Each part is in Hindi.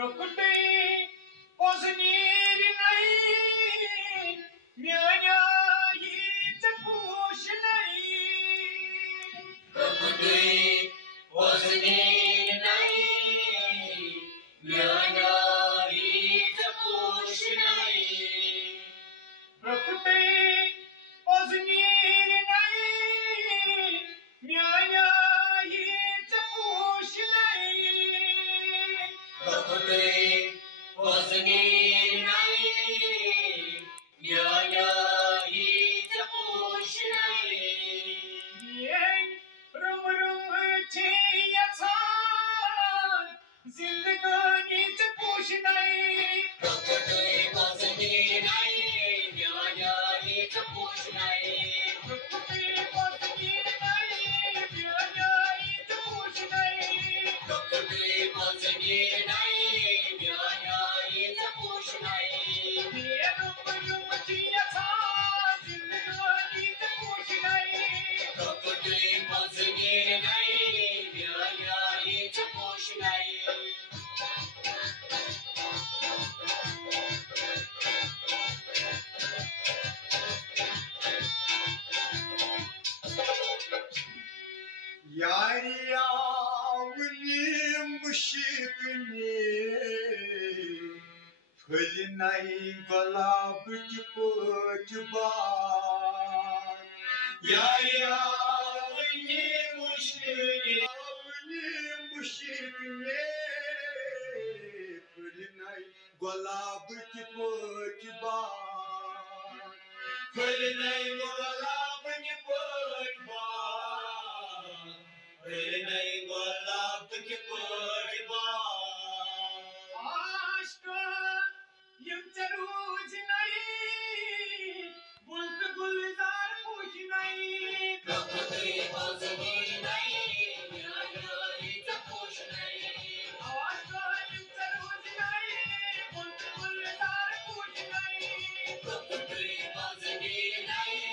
प्रकृति पोजनीर नहीं म्याया हीच पूछ नहीं प्रकृति पोजनीर नहीं म्याया हीच पूछ नहीं प्रकृति पोजनीर नहीं म्याया हीच पूछ नहीं प्रकृति पोजनीर नहीं म्याया हीच पूछ नहीं रुम रुम छियाचा जिंदगानीच पूछ नहीं प्रकृति पोजनीर नहीं म्याया हीच पूछ नहीं प्रकृति पोजनीर नहीं म्याया हीच पूछ नहीं प्रकृति पोजनीर नहीं म्याया हीच पूछ नहीं रुम रुम छियाचा जिंदगानीच पूछ नहीं प्रकृति पोजनीर नहीं म्याया हीच पूछ नहीं यारिया मुश्किले फुल नहीं गुलाब की पोच बार यारिया मुश्किले फुल नहीं गुलाब की पोच बार फुल नहीं गुलाब की पोच बार नहीं गुलाब की पोच आश्क रोज नहीं बुल्क गुलजार पूछ नहीं प्रकृति पोजनीर नहीं म्याया हीच पूछ नहीं आश्क रोज नहीं बुल्क गुलजार पूछ नहीं प्रकृति पोजनीर नहीं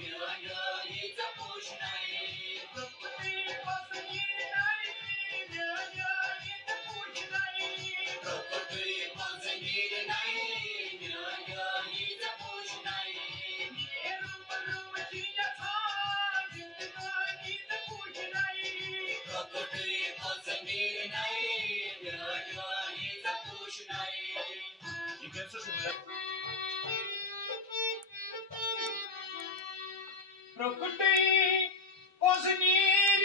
म्याया हीच पूछ नहीं प्रकृति पोजनीर नहीं म्याया हीच पूछ नहीं प्रकृति पोजनीर नहीं म्याया हीच पूछ नहीं रुम रुम छियाचा जिंदगानीच पूछ नहीं प्रकृति पोजनीर नहीं म्याया हीच पूछ नहीं प्रकृति पोजनीर